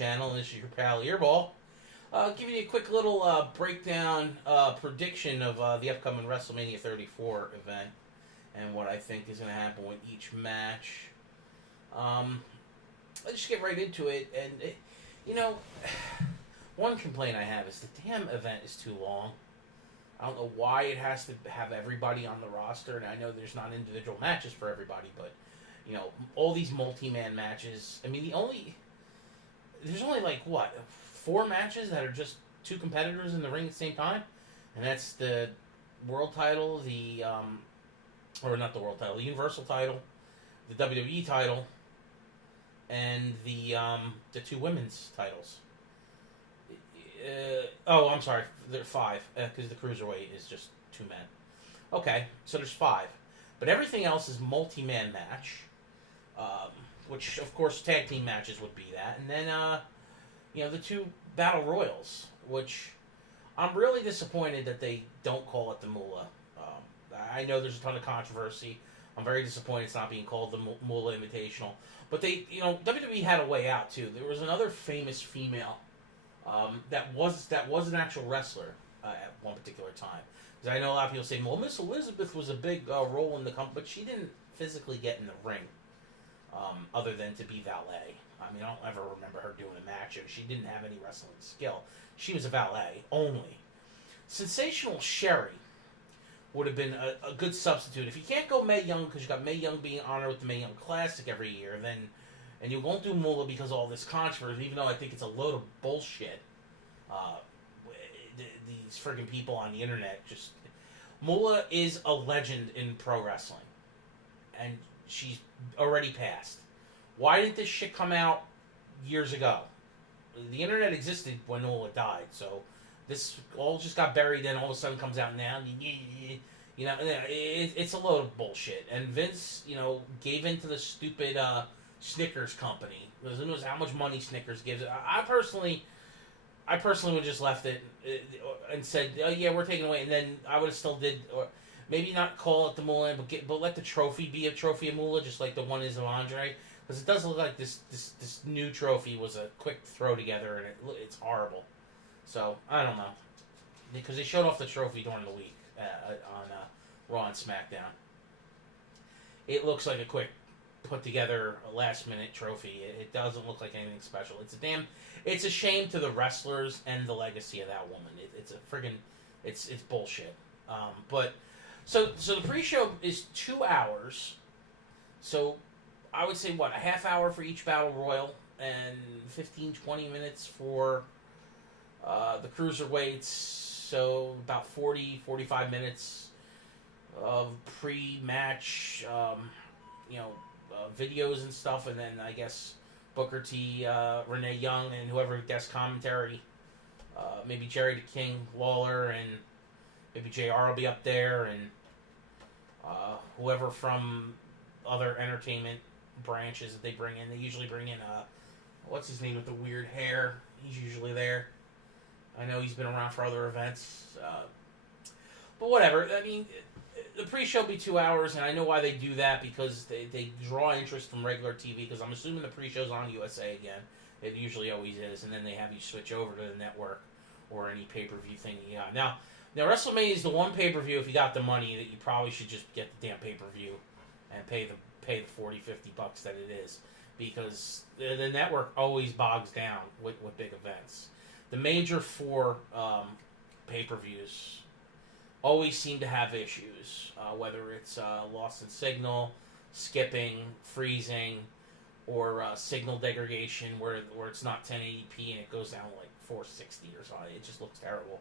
channel, and this is your pal Earball. Giving you a quick little breakdown, prediction of the upcoming WrestleMania 34 event and what I think is going to happen with each match. Let's just get right into it. And, one complaint I have is the damn event is too long. I don't know why it has to have everybody on the roster, and I know there's not individual matches for everybody, but, all these multi-man matches. I mean, there's only, 4 matches that are just 2 competitors in the ring at the same time? And that's the world title, the Universal title, the WWE title, and the 2 women's titles. I'm sorry, there are 5, because the Cruiserweight is just 2 men. Okay, so there's 5. But everything else is multi-man match, which, of course, tag team matches would be that. And then, the 2 Battle Royals, which I'm really disappointed that they don't call it the Moolah. I know there's a ton of controversy. I'm very disappointed it's not being called the Moolah Invitational. But they, WWE had a way out, too. There was another famous female that was an actual wrestler at one particular time. Because I know a lot of people say, well, Miss Elizabeth was a big role in the company, but she didn't physically get in the ring, other than to be valet. I mean, I don't ever remember her doing a match, and she didn't have any wrestling skill. She was a valet only. Sensational Sherry would have been a good substitute. If you can't go Mae Young, because you got Mae Young being honored with the Mae Young Classic every year, and you won't do Moolah because of all this controversy, even though I think it's a load of bullshit. These friggin' people on the internet just... Moolah is a legend in pro wrestling. And she's already passed. Why didn't this shit come out years ago? The internet existed when Moolah died, so this all just got buried and all of a sudden comes out now. It's a load of bullshit. And Vince, gave in to the stupid Snickers company. Because who knows how much money Snickers gives. I personally would have just left it and said, oh yeah, we're taking away. And then I would have still did, or maybe not call it the Moolah, but let the trophy be a trophy of Moolah, just like the one is of Andre. Because it does look like this new trophy was a quick throw together, and it's horrible. So, I don't know. Because they showed off the trophy during the week on Raw and SmackDown. It looks like a quick put together, last-minute trophy. It doesn't look like anything special. It's a shame to the wrestlers and the legacy of that woman. It's a friggin', it's bullshit. So the pre-show is 2 hours. So I would say, a half hour for each Battle Royal and 15, 20 minutes for the Cruiserweights. So about 40, 45 minutes of pre-match, videos and stuff. And then I guess Booker T, Renee Young, and whoever guest commentary. Maybe Jerry the King Lawler, and maybe JR will be up there, and whoever from other entertainment branches that they bring in. They usually bring in what's his name with the weird hair? He's usually there. I know he's been around for other events. But whatever. I mean, the pre-show will be 2 hours, and I know why they do that, because they draw interest from regular TV, because I'm assuming the pre-show's on USA again. It usually always is, and then they have you switch over to the network or any pay-per-view thing you got. Now WrestleMania is the one pay-per-view, if you got the money, that you probably should just get the damn pay-per-view and pay the $40, $50 that it is, because the network always bogs down with big events. The major 4 pay-per-views always seem to have issues, whether it's loss in signal, skipping, freezing, or signal degradation, where it's not 1080p and it goes down to 460 or something. It just looks terrible.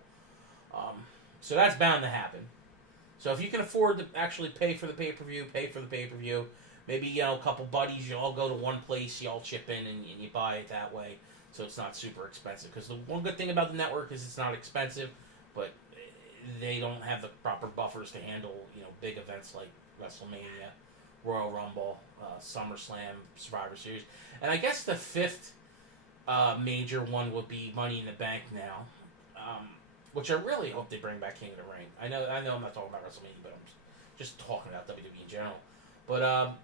So that's bound to happen. So if you can afford to actually pay for the pay-per-view, pay for the pay-per-view. Maybe, a couple buddies, you all go to one place, you all chip in, and you buy it that way, so it's not super expensive. Because the one good thing about the network is it's not expensive, but they don't have the proper buffers to handle, big events like WrestleMania, Royal Rumble, SummerSlam, Survivor Series. And I guess the 5th major one would be Money in the Bank now, which I really hope they bring back King of the Ring. I know I'm not talking about WrestleMania, but I'm just talking about WWE in general. But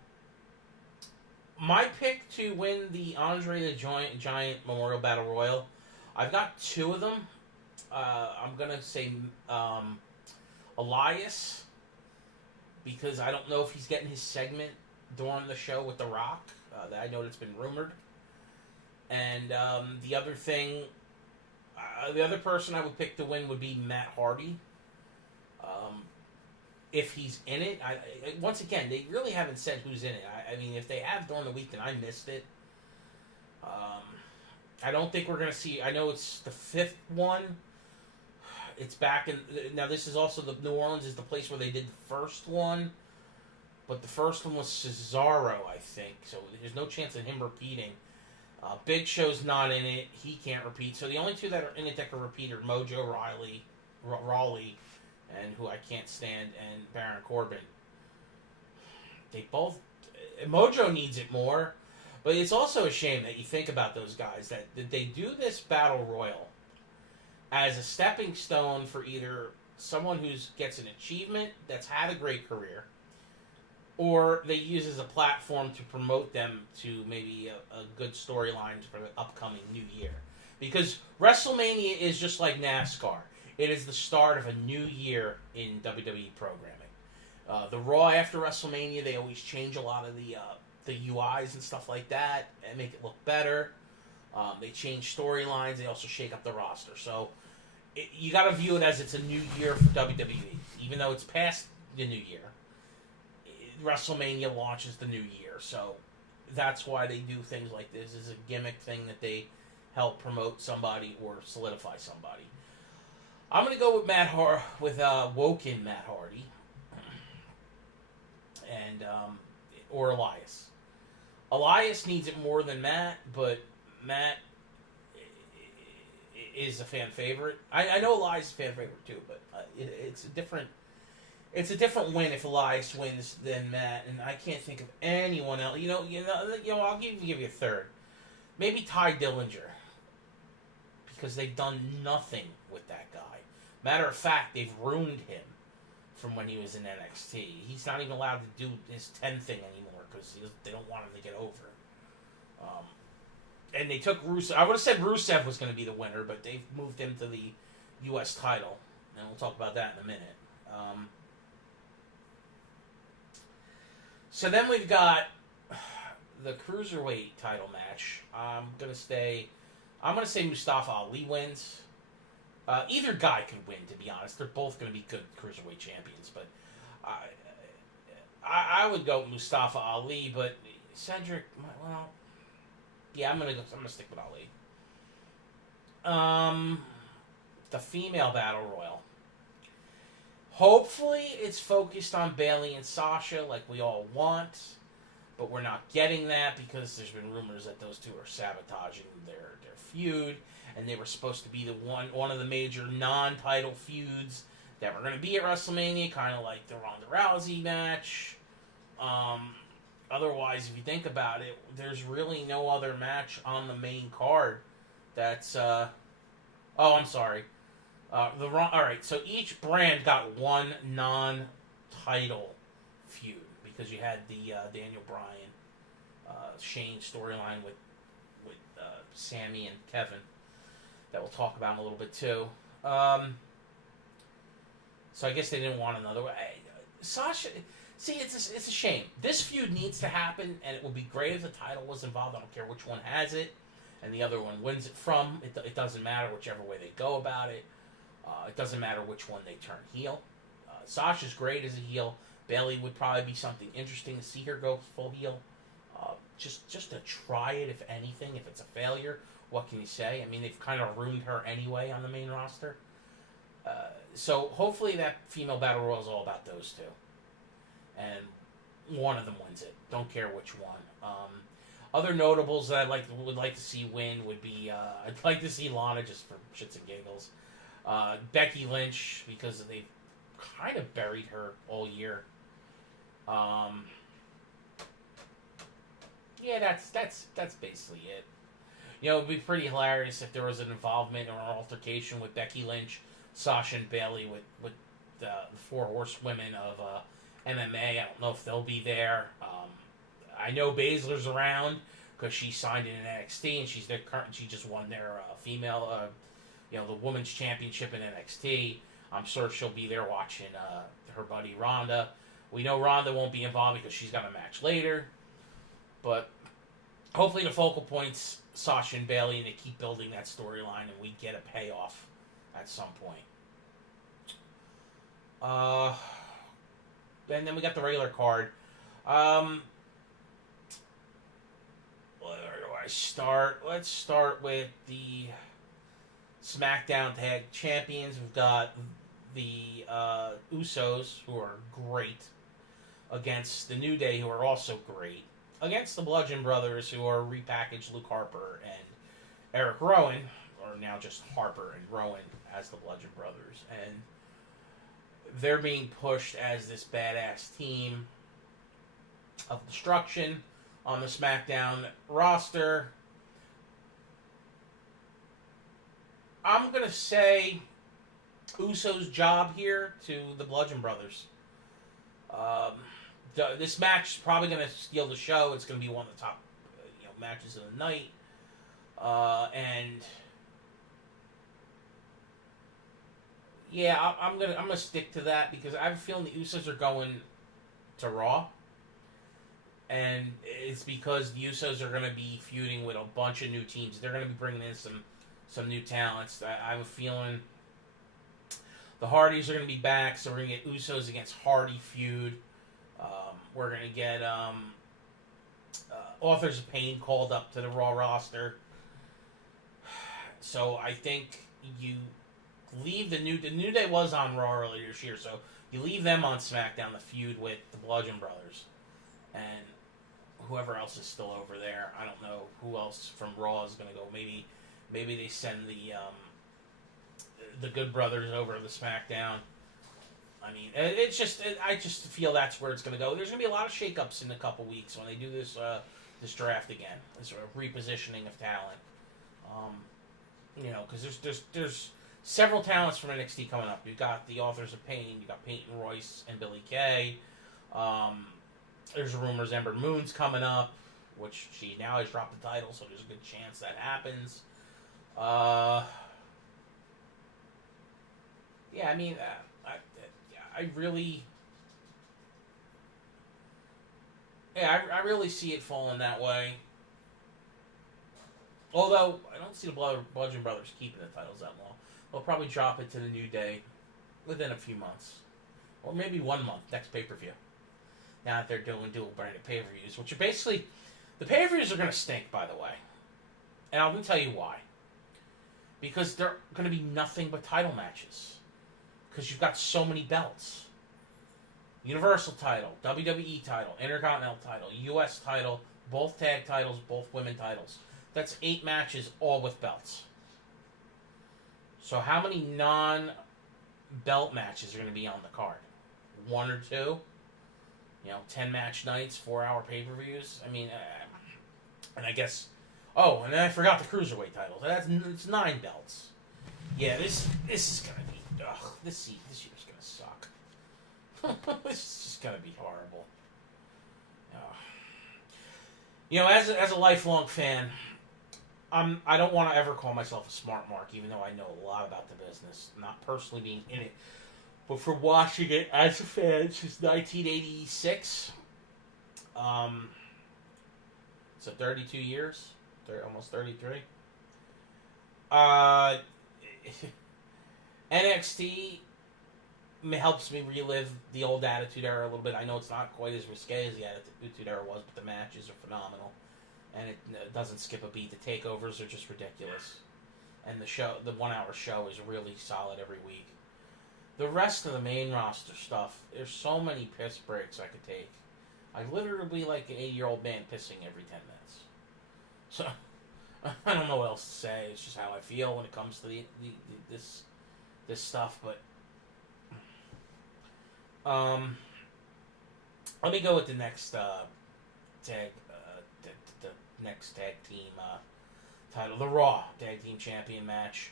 My pick to win the Andre the Giant Memorial Battle Royal, I've got two of them. I'm gonna say Elias, because I don't know if he's getting his segment during the show with The Rock. That I know that's been rumored. And the other thing, the other person I would pick to win would be Matt Hardy. If he's in it, once again, they really haven't said who's in it. I mean, if they have during the week, then I missed it. I don't think we're going to see... I know it's the fifth one. It's back in... Now, this is also... New Orleans is the place where they did the first one. But the first one was Cesaro, I think. So there's no chance of him repeating. Big Show's not in it. He can't repeat. So the only two that are in it that can repeat are Mojo Rawley, and who I can't stand, and Baron Corbin. They both... Mojo needs it more. But it's also a shame that you think about those guys, that they do this Battle Royal as a stepping stone for either someone who gets an achievement that's had a great career, or they use as a platform to promote them to maybe a good storyline for the upcoming new year. Because WrestleMania is just like NASCAR. It is the start of a new year in WWE programming. The Raw after WrestleMania, they always change a lot of the UIs and stuff like that and make it look better. They change storylines. They also shake up the roster. So you got to view it as it's a new year for WWE. Even though it's past the new year, WrestleMania launches the new year. So that's why they do things like this. It's a gimmick thing that they help promote somebody or solidify somebody. I'm going to go with Woken Matt Hardy and or Elias. Elias needs it more than Matt, but Matt is a fan favorite. I know Elias is a fan favorite too, but it's a different win if Elias wins than Matt, and I can't think of anyone else. I'll give you a third, maybe Ty Dillinger, because they've done nothing with that guy. Matter of fact, they've ruined him from when he was in NXT. He's not even allowed to do his 10 thing anymore because they don't want him to get over. And they took Rusev. I would have said Rusev was going to be the winner, but they've moved him to the U.S. title. And we'll talk about that in a minute. So then we've got the Cruiserweight title match. I'm going to say Mustafa Ali wins. Either guy could win, to be honest. They're both going to be good Cruiserweight champions, but I would go Mustafa Ali, but Cedric, well, yeah, I'm gonna stick with Ali. The female battle royal. Hopefully, it's focused on Bayley and Sasha, like we all want, but we're not getting that because there's been rumors that those two are sabotaging their feud. And they were supposed to be the one of the major non-title feuds that were going to be at WrestleMania, kind of like the Ronda Rousey match. Otherwise, if you think about it, there's really no other match on the main card that's... I'm sorry. All right, so each brand got one non-title feud because you had the Daniel Bryan, Shane storyline with Sammy and Kevin. That we'll talk about in a little bit too. So I guess they didn't want another way. Sasha, see, it's a shame. This feud needs to happen, and it would be great if the title was involved. I don't care which one has it, and the other one wins it from. It doesn't matter whichever way they go about it. It doesn't matter which one they turn heel. Sasha's great as a heel. Bayley would probably be something interesting to see her go full heel. Just to try it, if anything. If it's a failure, what can you say? I mean, they've kind of ruined her anyway on the main roster. So hopefully that female battle royal is all about those two, and one of them wins it. Don't care which one. Other notables that would like to see win would be I'd like to see Lana just for shits and giggles. Becky Lynch, because they've kind of buried her all year. Yeah, that's basically it. You know, it'd be pretty hilarious if there was an involvement or an altercation with Becky Lynch, Sasha, and Bayley with the four horsewomen of MMA. I don't know if they'll be there. I know Baszler's around because she signed in NXT and she's their current. She just won their female, the women's championship in NXT. I'm sure she'll be there watching her buddy Ronda. We know Ronda won't be involved because she's got a match later, but hopefully the focal point's Sasha and Bayley, and they keep building that storyline, and we get a payoff at some point. And then we got the regular card. Where do I start? Let's start with the SmackDown Tag Champions. We've got the Usos, who are great, against the New Day, who are also great, against the Bludgeon Brothers, who are repackaged Luke Harper and Eric Rowan, or now just Harper and Rowan as the Bludgeon Brothers. And they're being pushed as this badass team of destruction on the SmackDown roster. I'm going to say Uso's job here to the Bludgeon Brothers. This match is probably going to steal the show. It's going to be one of the top matches of the night. And yeah, I'm gonna stick to that because I have a feeling the Usos are going to Raw, and it's because the Usos are going to be feuding with a bunch of new teams. They're going to be bringing in some new talents. I have a feeling the Hardys are going to be back, so we're going to get Usos against Hardy feud. We're going to get Authors of Pain called up to the Raw roster. So I think you leave the New Day was on Raw earlier this year, so you leave them on SmackDown to feud with the Bludgeon Brothers. And whoever else is still over there, I don't know who else from Raw is going to go. Maybe they send the Good Brothers over to the SmackDown. I mean, I just feel that's where it's going to go. There's going to be a lot of shakeups in a couple weeks when they do this draft again, this sort of repositioning of talent. Because there's several talents from NXT coming up. You've got the Authors of Pain, you've got Peyton Royce and Billie Kay. There's rumors Ember Moon's coming up, which she now has dropped the title, so there's a good chance that happens. Yeah, I mean, I really see it falling that way. Although, I don't see the Bludgeon Brothers keeping the titles that long. They'll probably drop it to the New Day within a few months. Or maybe 1 month, next pay-per-view. Now that they're doing dual branded pay-per-views, which are basically... The pay-per-views are going to stink, by the way. And I'm going to tell you why. Because they're going to be nothing but title matches. Because you've got so many belts. Universal title, WWE title, Intercontinental title, US title, both tag titles, both women titles. That's 8 matches, all with belts. So how many non-belt matches are going to be on the card? 1 or 2? 10-match nights, 4-hour pay-per-views? I mean, and I guess... Oh, and then I forgot the Cruiserweight titles. It's 9 belts. Yeah, this is going to be... Ugh, this year's going to suck. This is just going to be horrible. As a lifelong fan... I don't want to ever call myself a smart mark, even though I know a lot about the business. Not personally being in it, but for watching it as a fan since 1986. So 32 years, almost 33. NXT helps me relive the old Attitude Era a little bit. I know it's not quite as risque as the Attitude Era was, but the matches are phenomenal. And it doesn't skip a beat. The takeovers are just ridiculous. And the 1-hour show is really solid every week. The rest of the main roster stuff, there's so many piss breaks I could take. I literally be like an 80-year-old man pissing every 10 minutes. So, I don't know what else to say. It's just how I feel when it comes to this stuff. But, let me go with the next tag. Next tag team title, the Raw Tag Team Champion match.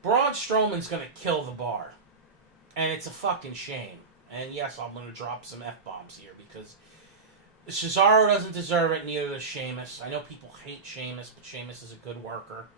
Braun Strowman's going to kill the Bar, and it's a fucking shame. And yes, I'm going to drop some F-bombs here because Cesaro doesn't deserve it, neither does Sheamus. I know people hate Sheamus, but Sheamus is a good worker.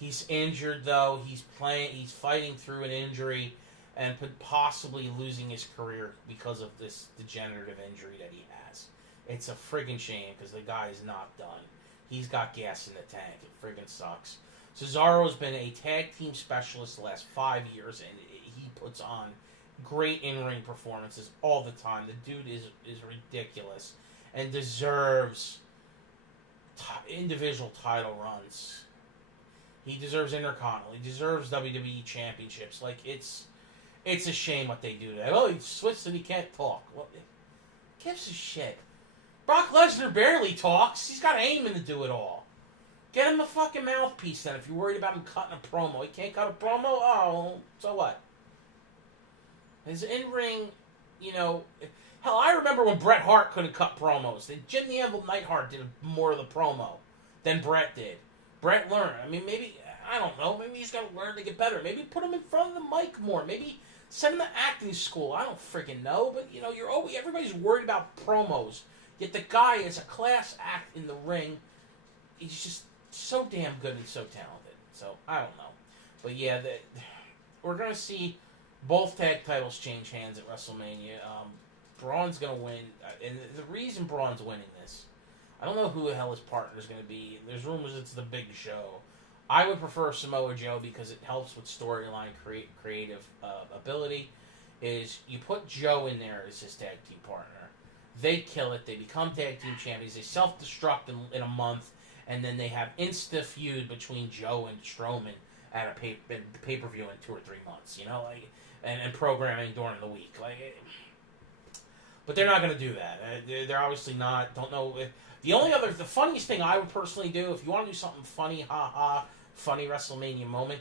He's injured, though. He's fighting through an injury and possibly losing his career because of this degenerative injury that he has. It's a friggin' shame because the guy is not done. He's got gas in the tank. It friggin' sucks. Cesaro's been a tag team specialist the last 5 years, and he puts on great in-ring performances all the time. The dude is ridiculous and deserves individual title runs. He deserves Intercontinental. He deserves WWE championships. Like, it's a shame what they do to that. Oh, he switched and he can't talk. Well, gives a shit. Brock Lesnar barely talks. He's got Heyman to do it all. Get him a fucking mouthpiece then if you're worried about him cutting a promo. He can't cut a promo? Oh, so what? His in-ring, hell, I remember when Bret Hart couldn't cut promos. Jim the Anvil Neidhart did more of the promo than Bret did. Bret learned. I mean, maybe, I don't know, maybe he's got to learn to get better. Maybe put him in front of the mic more. Maybe send him to acting school. I don't freaking know. But, everybody's worried about promos. Yet the guy is a class act in the ring. He's just so damn good and so talented. So, I don't know. But, yeah, we're going to see both tag titles change hands at WrestleMania. Braun's going to win. And the reason Braun's winning this, I don't know who the hell his partner is going to be. There's rumors it's the Big Show. I would prefer Samoa Joe because it helps with storyline creative ability. Is you put Joe in there as his tag team partner. They kill it. They become tag team champions. They self-destruct in a month. And then they have insta feud between Joe and Strowman at a pay-per-view in 2 or 3 months. And programming during the week. But they're not going to do that. They're obviously not. Don't know. The funniest thing I would personally do, if you want to do something funny, funny WrestleMania moment,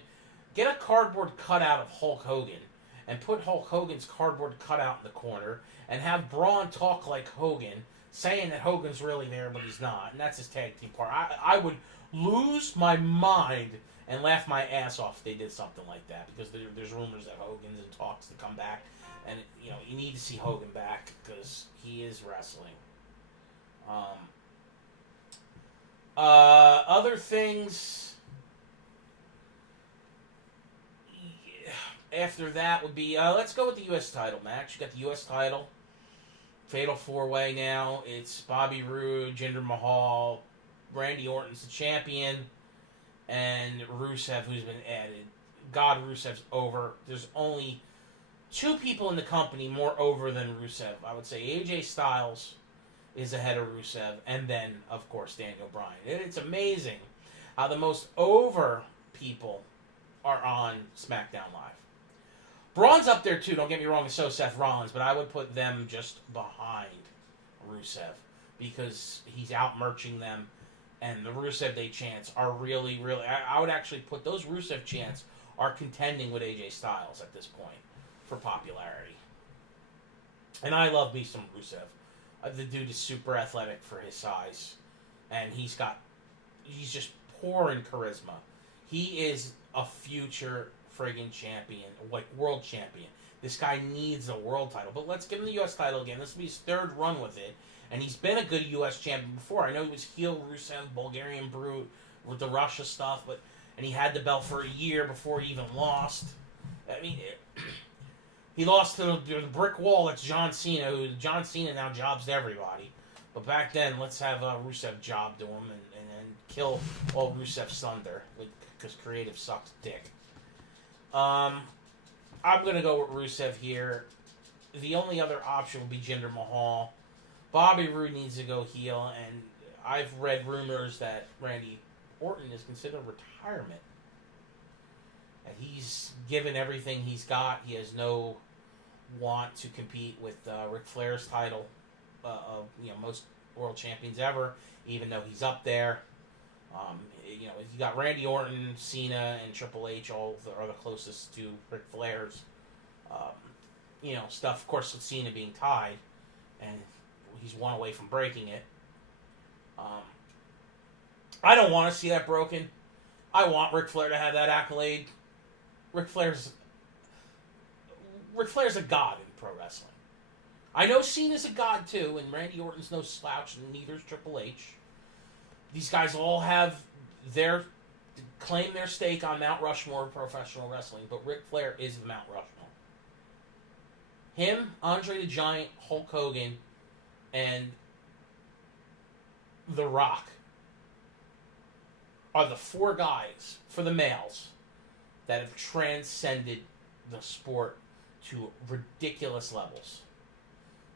get a cardboard cutout of Hulk Hogan and put Hulk Hogan's cardboard cutout in the corner and have Braun talk like Hogan, saying that Hogan's really there, but he's not. And that's his tag team part. I would lose my mind and laugh my ass off if they did something like that, because there's rumors that Hogan's in talks to come back. And, you need to see Hogan back because he is wrestling. Other things after that would be, let's go with the U.S. title match. You got the U.S. title. Fatal 4-way now. It's Bobby Roode, Jinder Mahal, Randy Orton's the champion, and Rusev, who's been added. God, Rusev's over. There's only 2 people in the company more over than Rusev. I would say AJ Styles is ahead of Rusev, and then, of course, Daniel Bryan. It's amazing how the most over people are on SmackDown Live. Braun's up there, too. Don't get me wrong, and so Seth Rollins, but I would put them just behind Rusev because he's out-merching them, and the Rusev Day chants are really, really... I would actually put those Rusev chants are contending with AJ Styles at this point for popularity. And I love me some Rusev. The dude is super athletic for his size, and he's just pouring charisma. He is a future friggin' champion, like world champion. This guy needs a world title, but let's give him the U.S. title again. This will be his 3rd run with it, and he's been a good U.S. champion before. I know he was heel Rusev, Bulgarian Brute with the Russia stuff, and he had the belt for a year before he even lost. I mean, he lost to the brick wall. That's John Cena, who John Cena now jobs to everybody. But back then, let's have Rusev job to him and kill all Rusev's thunder, because creative sucks dick. I'm going to go with Rusev here. The only other option would be Jinder Mahal. Bobby Roode needs to go heel, and I've read rumors that Randy Orton is considering retirement. And he's given everything he's got. He has no want to compete with Ric Flair's title of most world champions ever, even though he's up there. You got Randy Orton, Cena, and Triple H all are the closest to Ric Flair's stuff. Of course, with Cena being tied, and he's one away from breaking it. I don't want to see that broken. I want Ric Flair to have that accolade. Ric Flair's a god in pro wrestling. I know Cena's a god too, and Randy Orton's no slouch, and neither's Triple H. These guys all have their claim their stake on Mount Rushmore of professional wrestling, but Ric Flair is the Mount Rushmore. Him, Andre the Giant, Hulk Hogan, and The Rock are the four guys, for the males, that have transcended the sport to ridiculous levels.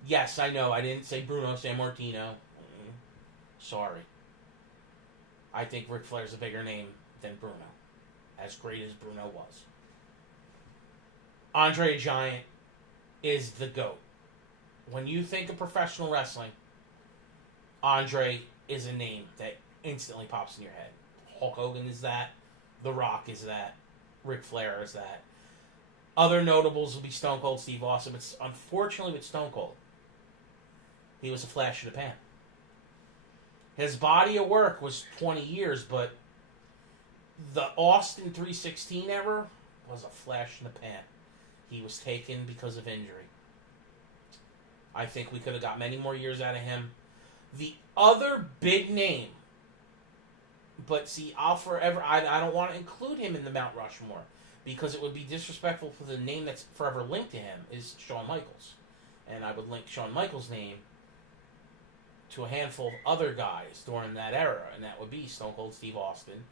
Yes, I know, I didn't say Bruno Sammartino. Sorry. I think Ric Flair's a bigger name than Bruno, as great as Bruno was. Andre the Giant is the GOAT. When you think of professional wrestling, Andre is a name that instantly pops in your head. Hulk Hogan is that. The Rock is that. Ric Flair is that. Other notables will be Stone Cold Steve Austin, but unfortunately with Stone Cold, he was a flash in the pan. His body of work was 20 years, but the Austin 316 era was a flash in the pan. He was taken because of injury. I think we could have got many more years out of him. The other big name, but see, I don't want to include him in the Mount Rushmore because it would be disrespectful for the name that's forever linked to him is Shawn Michaels. And I would link Shawn Michaels' name to a handful of other guys during that era, and that would be Stone Cold Steve Austin,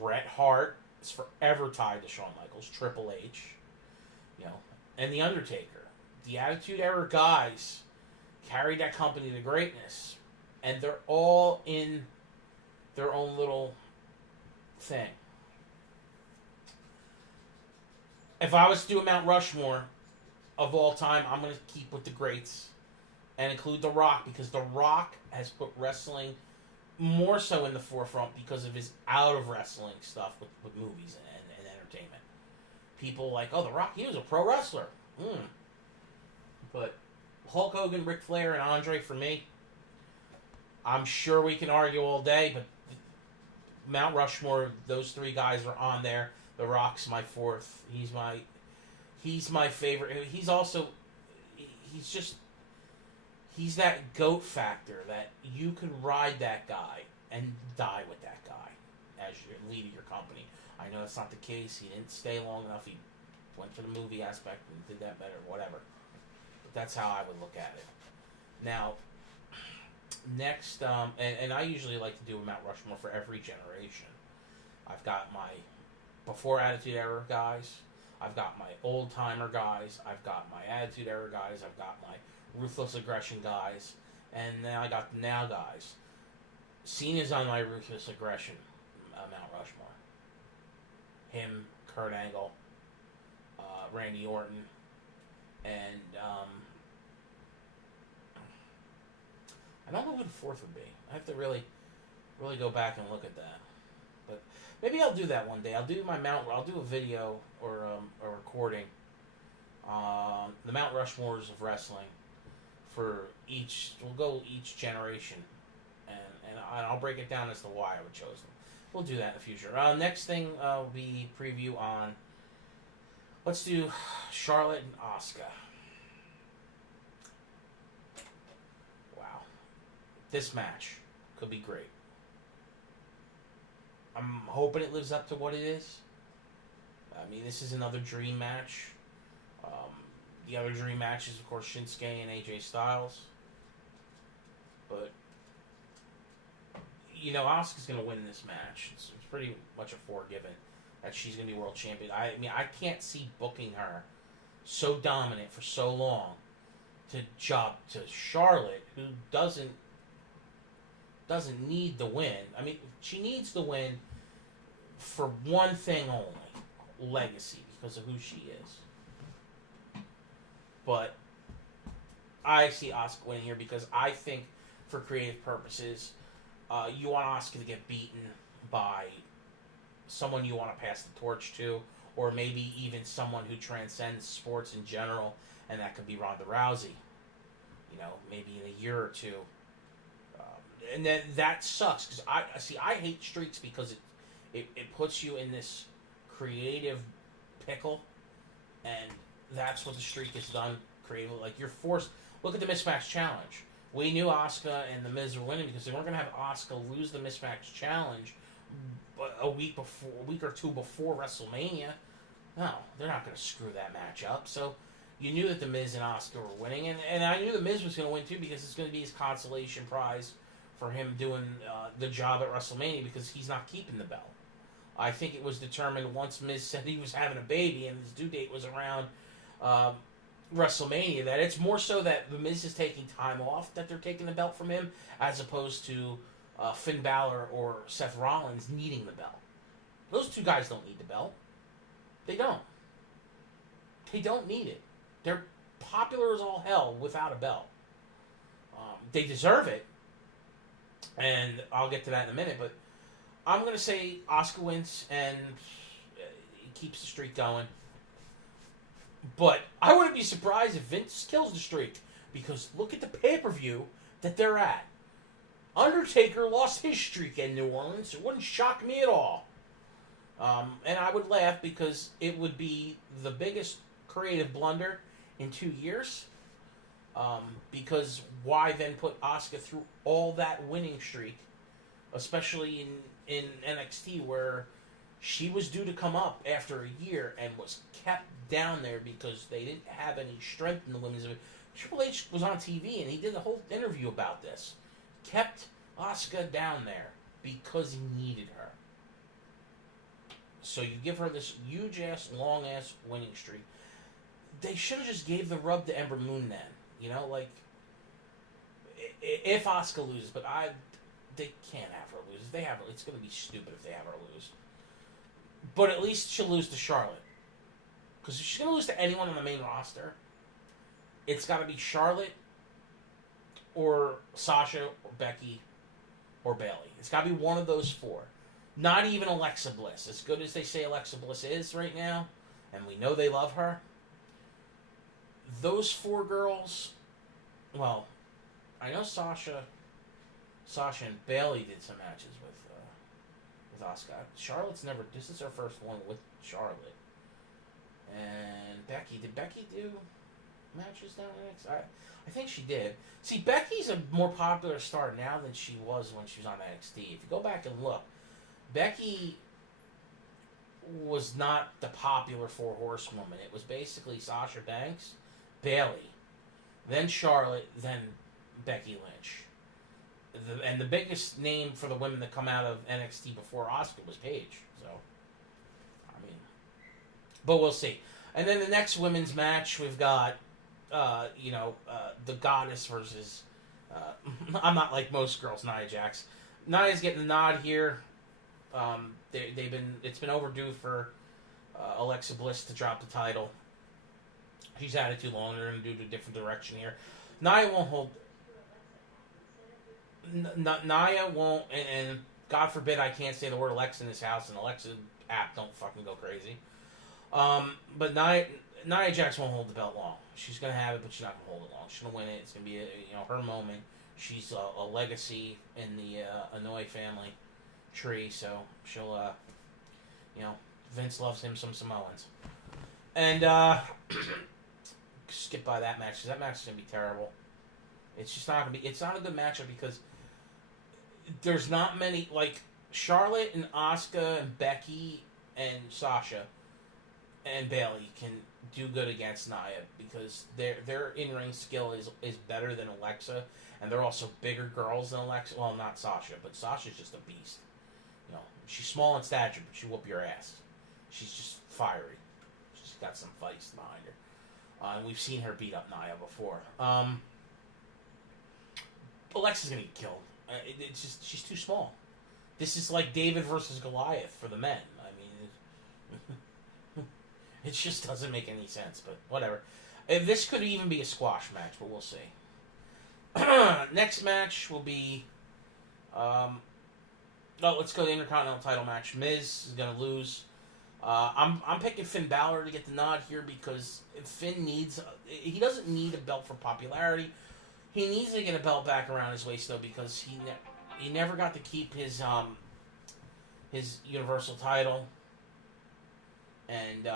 Bret Hart is forever tied to Shawn Michaels, Triple H, and The Undertaker. The Attitude Era guys carried that company to greatness, and they're all in their own little thing. If I was to do a Mount Rushmore of all time, I'm going to keep with the greats and include The Rock, because The Rock has put wrestling more so in the forefront because of his out-of-wrestling stuff with movies and entertainment. People like, oh, The Rock, he was a pro wrestler. But Hulk Hogan, Ric Flair, and Andre, for me, I'm sure we can argue all day, but Mount Rushmore, those three guys are on there. The Rock's my fourth. He's my favorite. He's that GOAT factor that you could ride that guy and die with that guy as your lead of your company. I know that's not the case. He didn't stay long enough. He went for the movie aspect and did that better, whatever. But that's how I would look at it. Now, next, and I usually like to do a Mount Rushmore for every generation. I've got my before Attitude Era guys. I've got my old-timer guys. I've got my Attitude Era guys. I've got my Ruthless Aggression guys. And then I got the now guys. Cena's on my Ruthless Aggression Mount Rushmore. Him, Kurt Angle, Randy Orton, and I don't know who the fourth would be. I have to really go back and look at that. But maybe I'll do that one day. I'll do a video or a recording on the Mount Rushmores of wrestling for each. We'll go each generation, and I'll break it down as to why I would choose them. We'll do that in the future. Next thing will be preview on. Let's do Charlotte and Asuka. Wow, this match could be great. I'm hoping it lives up to what it is. I mean, this is another dream match. The other dream match is, of course, Shinsuke and AJ Styles. But, Asuka's going to win this match. It's pretty much a foregiven that she's going to be world champion. I can't see booking her so dominant for so long to Charlotte, who doesn't need the win. I mean, she needs the win for one thing only: legacy, because of who she is. But I see Asuka winning here because I think, for creative purposes, you want Asuka to get beaten by someone you want to pass the torch to, or maybe even someone who transcends sports in general, and that could be Ronda Rousey. Maybe in a year or two. And then that sucks because I hate streaks because it puts you in this creative pickle, and that's what the streak has done creatively. Like, you're forced. Look at the mismatch challenge. We knew Asuka and The Miz were winning because they weren't going to have Asuka lose the mismatch challenge a week or two before WrestleMania. No, they're not going to screw that match up. So you knew that The Miz and Asuka were winning, and I knew The Miz was going to win too because it's going to be his consolation prize for him doing the job at WrestleMania because he's not keeping the belt. I think it was determined once Miz said he was having a baby and his due date was around WrestleMania that it's more so that The Miz is taking time off that they're taking the belt from him as opposed to Finn Balor or Seth Rollins needing the belt. Those two guys don't need the belt. They don't. They don't need it. They're popular as all hell without a belt. They deserve it, and I'll get to that in a minute, but I'm going to say Asuka wins and keeps the streak going. But I wouldn't be surprised if Vince kills the streak because look at the pay-per-view that they're at. Undertaker lost his streak in New Orleans. It wouldn't shock me at all. And I would laugh because it would be the biggest creative blunder in 2 years. Because why then put Asuka through all that winning streak, especially in NXT where she was due to come up after a year and was kept down there because they didn't have any strength in the women's division. Triple H was on TV and he did a whole interview about this. Kept Asuka down there because he needed her. So you give her this huge-ass, long-ass winning streak. They should have just gave the rub to Ember Moon then. You know, like, if Asuka loses, but they can't have her lose. If they have her, it's going to be stupid if they have her lose. But at least she'll lose to Charlotte. Because if she's going to lose to anyone on the main roster, it's got to be Charlotte or Sasha or Becky or Bayley. It's got to be one of those four. Not even Alexa Bliss. As good as they say Alexa Bliss is right now, and we know they love her, those four girls, well, I know Sasha and Bayley did some matches with Asuka. Charlotte's never. This is her first one with Charlotte. And Becky, did Becky do matches down there? I think she did. See, Becky's a more popular star now than she was when she was on NXT. If you go back and look, Becky was not the popular four horsewoman. It was basically Sasha Banks, Bayley, then Charlotte, then Becky Lynch. And the biggest name for the women that come out of NXT before Asuka was Paige. So, I mean, but we'll see. And then the next women's match, we've got, the Goddess versus, I'm not like most girls, Nia Jax. Nia's getting the nod here. It's been overdue for Alexa Bliss to drop the title. She's had it too long. They're going to do it a different direction here. Nia won't hold. Nia won't, and God forbid I can't say the word Alexa in this house, and Alexa app don't fucking go crazy. But Nia Jax won't hold the belt long. She's going to have it, but she's not going to hold it long. She's going to win it. It's going to be her moment. She's a legacy in the Anoa'i family tree, so she'll, Vince loves him some Samoans. And, skip by that match, because that match is going to be terrible. It's just not going to be, it's not a good matchup because there's not many, like, Charlotte and Asuka and Becky and Sasha and Bayley can do good against Nia because their in-ring skill is better than Alexa, and they're also bigger girls than Alexa. Well, not Sasha, but Sasha's just a beast. She's small in stature, but she'll whoop your ass. She's just fiery. She's got some feist behind her. And we've seen her beat up Nia before. Alexa's going to get killed. It's just, she's too small. This is like David versus Goliath for the men. I mean, it just doesn't make any sense, but whatever. This could even be a squash match, but we'll see. Next match will be... let's go to the Intercontinental title match. Miz is going to lose. I'm picking Finn Balor to get the nod here because Finn needs... He doesn't need a belt for popularity. He needs to get a belt back around his waist, though, because he never got to keep his Universal title. And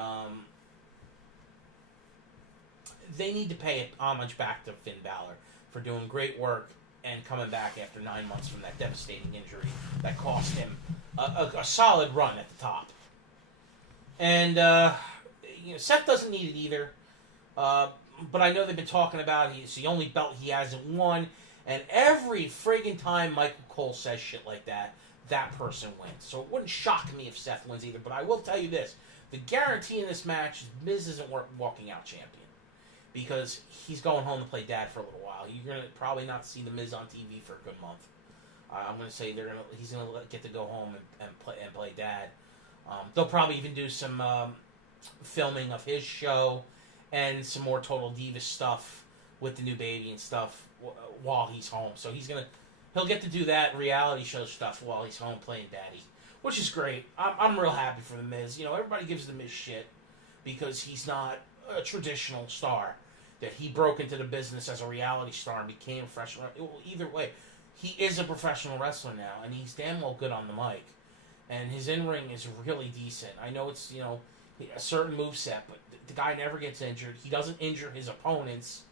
they need to pay homage back to Finn Balor for doing great work and coming back after 9 months from that devastating injury that cost him a solid run at the top. And Seth doesn't need it either. But I know they've been talking about it's the only belt he hasn't won. And every friggin' time Michael Cole says shit like that, that person wins. So it wouldn't shock me if Seth wins either. But I will tell you this. The guarantee in this match is Miz isn't walking out champion. Because he's going home to play dad for a little while. You're going to probably not see the Miz on TV for a good month. I'm going to say he's going to get to go home and play dad. They'll probably even do some filming of his show and some more Total Divas stuff with the new baby and stuff while he's home. So he'll get to do that reality show stuff while he's home playing daddy, which is great. I'm real happy for the Miz. Everybody gives the Miz shit because he's not a traditional star. That he broke into the business as a reality star and became a professional. Either way, he is a professional wrestler now, and he's damn well good on the mic. And his in-ring is really decent. I know it's, a certain moveset, but the guy never gets injured. He doesn't injure his opponents.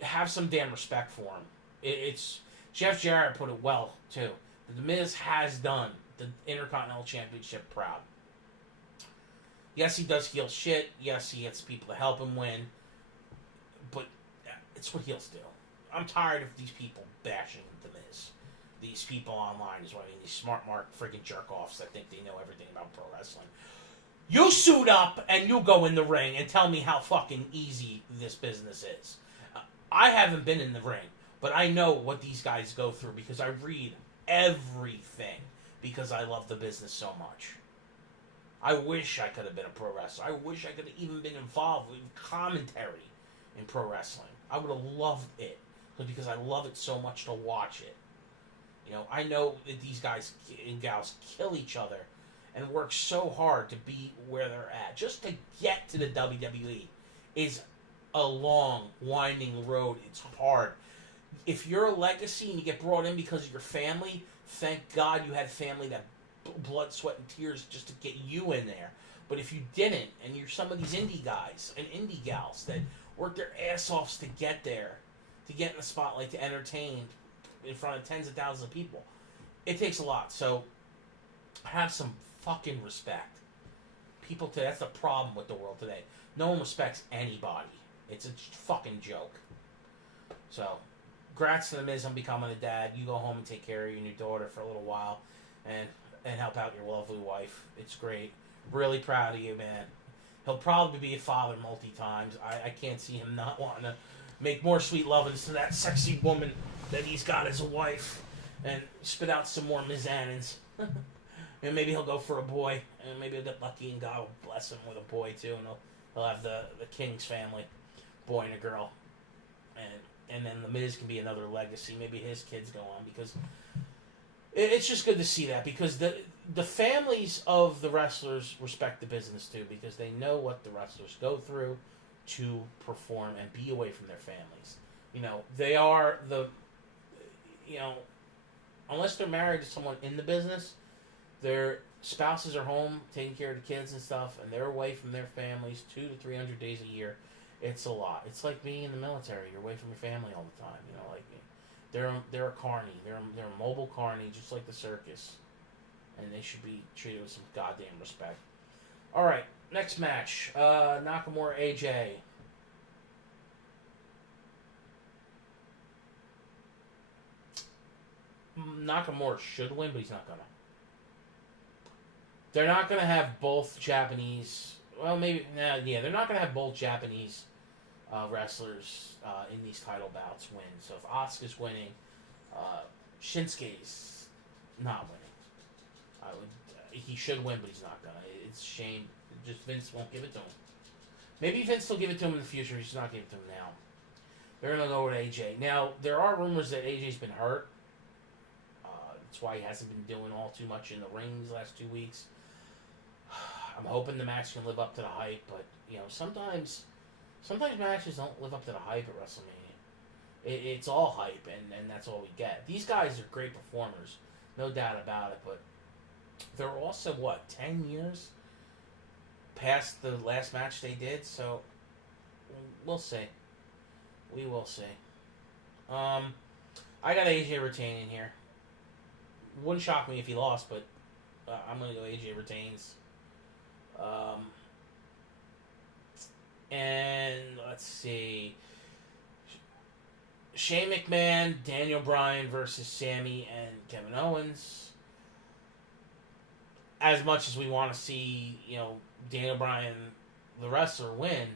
Have some damn respect for him. It's Jeff Jarrett put it well, too. The Miz has done the Intercontinental Championship proud. Yes, he does heel shit. Yes, he gets people to help him win. But it's what heels do. I'm tired of these people bashing the Miz. These people online is what I mean. These smart mark friggin' jerk-offs that think they know everything about pro wrestling. You suit up and you go in the ring and tell me how fucking easy this business is. I haven't been in the ring, but I know what these guys go through because I read everything because I love the business so much. I wish I could have been a pro wrestler. I wish I could have even been involved with commentary in pro wrestling. I would have loved it because I love it so much to watch it. I know that these guys and gals kill each other and work so hard to be where they're at. Just to get to the WWE is a long, winding road. It's hard. If you're a legacy and you get brought in because of your family, thank God you had family that blood, sweat, and tears just to get you in there. But if you didn't, and you're some of these indie guys and indie gals that work their ass offs to get there, to get in the spotlight, to entertain in front of tens of thousands of people, it takes a lot. So have some fucking respect. People today, that's the problem with the world today. No one respects anybody. It's a fucking joke. So, congrats to the Miz on becoming a dad. You go home and take care of your new daughter for a little while and help out your lovely wife. It's great. Really proud of you, man. He'll probably be a father multi-times. I can't see him not wanting to make more sweet lovings to that sexy woman that he's got as a wife and spit out some more Mizannins. And maybe he'll go for a boy, and maybe he'll get lucky and God will bless him with a boy too, and he'll have the King's family, boy and a girl. And then the Miz can be another legacy. Maybe his kids go on, because it's just good to see that, because the families of the wrestlers respect the business too, because they know what the wrestlers go through to perform and be away from their families. They are unless they're married to someone in the business, their spouses are home taking care of the kids and stuff, and they're away from their families 200 to 300 days a year. It's a lot. It's like being in the military. You're away from your family all the time. They're a carny. They're a mobile carny, just like the circus, and they should be treated with some goddamn respect. All right, next match: Nakamura AJ. Nakamura should win, but he's not gonna. They're not gonna have both Japanese. Well, maybe. Yeah, they're not gonna have both Japanese wrestlers in these title bouts win. So if Asuka's winning, Shinsuke's not winning. He should win, but he's not gonna. It's a shame. Just Vince won't give it to him. Maybe Vince will give it to him in the future. He's not giving it to him now. They're gonna go with AJ. Now there are rumors that AJ's been hurt. That's why he hasn't been doing all too much in the ring these last 2 weeks. I'm hoping the match can live up to the hype, but sometimes matches don't live up to the hype at WrestleMania. It's all hype, and that's all we get. These guys are great performers, no doubt about it, but they're also 10 years past the last match they did, so We'll see. We will see. I got AJ retaining here. Wouldn't shock me if he lost, but I'm going to go AJ retains. And let's see. Shane McMahon, Daniel Bryan versus Sammy and Kevin Owens. As much as we want to see, Daniel Bryan, the wrestler, win,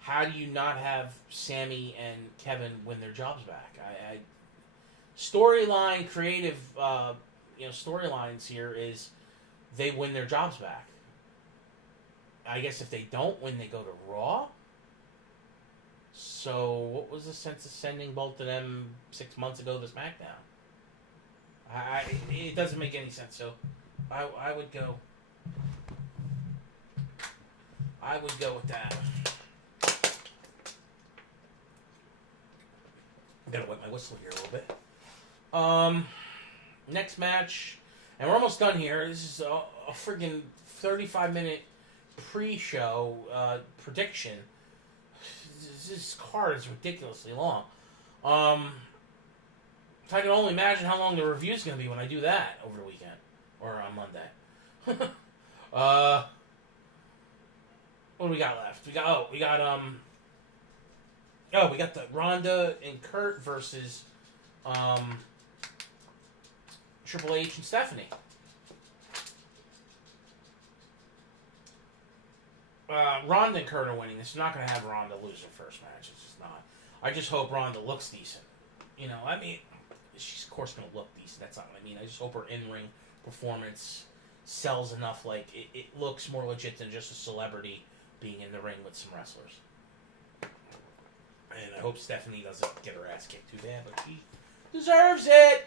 how do you not have Sammy and Kevin win their jobs back? Storyline, creative, storylines here is they win their jobs back. I guess if they don't win, they go to Raw. So what was the sense of sending both of them 6 months ago to SmackDown? It doesn't make any sense. So I would go. I would go with that. I'm gonna wet my whistle here a little bit. Next match, and we're almost done here. This is a friggin' 35-minute pre-show prediction. This card is ridiculously long. I can only imagine how long the review is going to be when I do that over the weekend or on Monday. What do we got left? We got the Ronda and Kurt versus Triple H and Stephanie. Ronda and Kurt are winning. This is not going to have Ronda lose her first match. It's just not. I just hope Ronda looks decent. She's of course going to look decent. That's not what I mean. I just hope her in-ring performance sells enough. Like it looks more legit than just a celebrity being in the ring with some wrestlers. And I hope Stephanie doesn't get her ass kicked too bad, but she deserves it.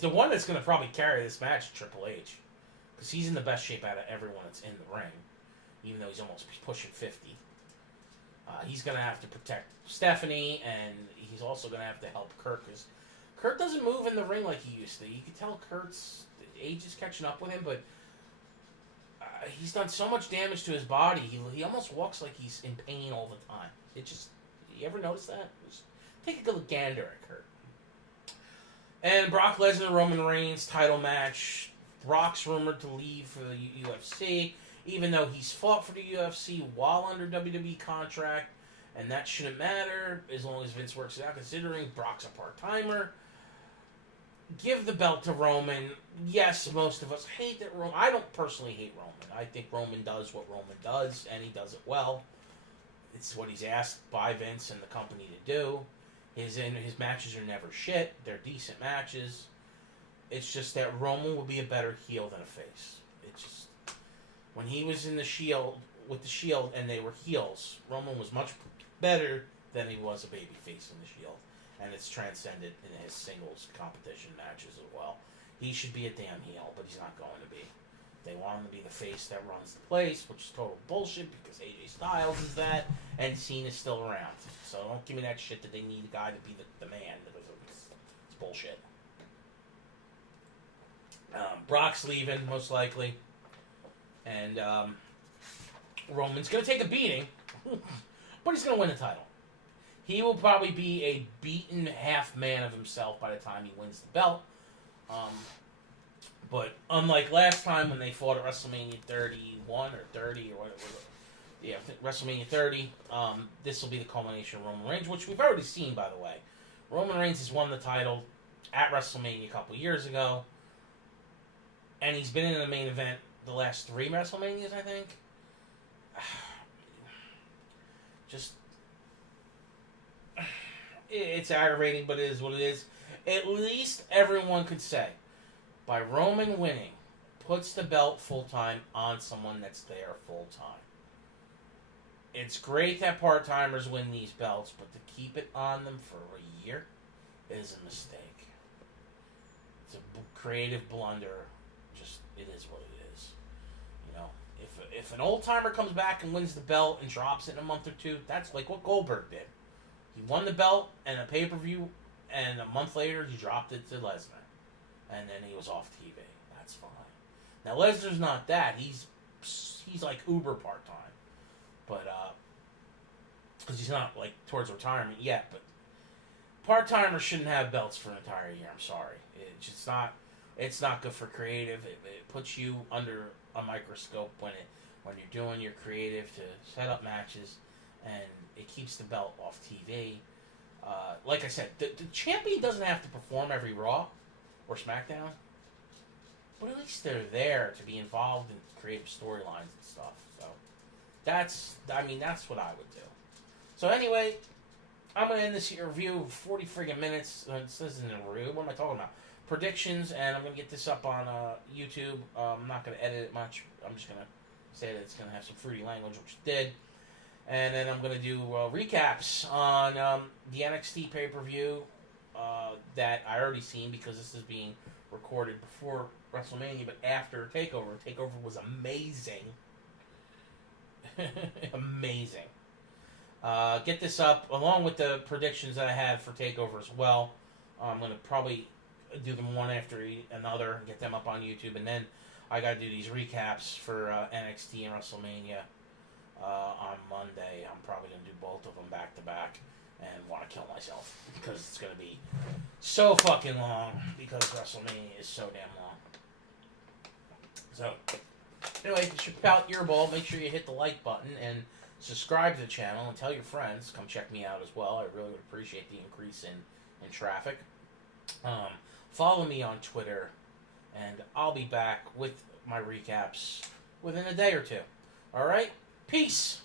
The one that's going to probably carry this match is Triple H. Because he's in the best shape out of everyone that's in the ring. Even though he's almost pushing 50. He's going to have to protect Stephanie. And he's also going to have to help Kurt. Because Kurt doesn't move in the ring like he used to. You can tell Kurt's age is catching up with him. But he's done so much damage to his body. He almost walks like he's in pain all the time. You ever notice that? Just take a good gander at Kurt. And Brock Lesnar, Roman Reigns title match. Brock's rumored to leave for the UFC, even though he's fought for the UFC while under WWE contract, and that shouldn't matter as long as Vince works it out, considering Brock's a part-timer. Give the belt to Roman. Yes, most of us hate that Roman. I don't personally hate Roman. I think Roman does what Roman does, and he does it well. It's what he's asked by Vince and the company to do. His matches are never shit. They're decent matches. It's just that Roman would be a better heel than a face. It's just when he was in the Shield with the Shield and they were heels, Roman was much better than he was a baby face in the Shield, and it's transcended in his singles competition matches as well. He should be a damn heel, but he's not going to be. They want him to be the face that runs the place, which is total bullshit because AJ Styles is that, and Cena's still around. So don't give me that shit that they need a guy to be the man, because it's bullshit. Brock's leaving, most likely. And Roman's going to take a beating, but he's going to win the title. He will probably be a beaten half man of himself by the time he wins the belt. But unlike last time when they fought at WrestleMania 31 or 30 or whatever, yeah, WrestleMania 30, this will be the culmination of Roman Reigns, which we've already seen, by the way. Roman Reigns has won the title at WrestleMania a couple years ago, and he's been in the main event the last 3 WrestleManias, I think. Just, it's aggravating, but it is what it is. At least everyone could say, by Roman winning, puts the belt full-time on someone that's there full-time. It's great that part-timers win these belts, but to keep it on them for a year is a mistake. It's a creative blunder. Just, it is what it is. You know, if an old-timer comes back and wins the belt and drops it in a month or two, that's like what Goldberg did. He won the belt and a pay-per-view, and a month later he dropped it to Lesnar. And then he was off TV. That's fine. Now Lesnar's not that. He's like uber part time, but because he's not like towards retirement yet. But part timers shouldn't have belts for an entire year. I'm sorry. It's just not. It's not good for creative. It puts you under a microscope when you're doing your creative to set up matches, and it keeps the belt off TV. Like I said, the champion doesn't have to perform every Raw or SmackDown, but at least they're there to be involved in creative storylines and stuff. So that's what I would do. So anyway, I'm gonna end this review 40 friggin' minutes. This isn't a review. What am I talking about? Predictions, and I'm gonna get this up on YouTube. I'm not gonna edit it much. I'm just gonna say that it's gonna have some fruity language, which it did. And then I'm going to do recaps on the NXT pay-per-view that I already seen because this is being recorded before WrestleMania, but after TakeOver. TakeOver was amazing. Amazing. Get this up along with the predictions that I had for TakeOver as well. I'm going to probably do them one after another and get them up on YouTube. And then I got to do these recaps for NXT and WrestleMania. On Monday. I'm probably going to do both of them back to back and want to kill myself because it's going to be so fucking long because WrestleMania is so damn long. So, anyway, you should pout earball. Make sure you hit the like button and subscribe to the channel and tell your friends. Come check me out as well. I really would appreciate the increase in traffic. Follow me on Twitter and I'll be back with my recaps within a day or two. Alright? Peace!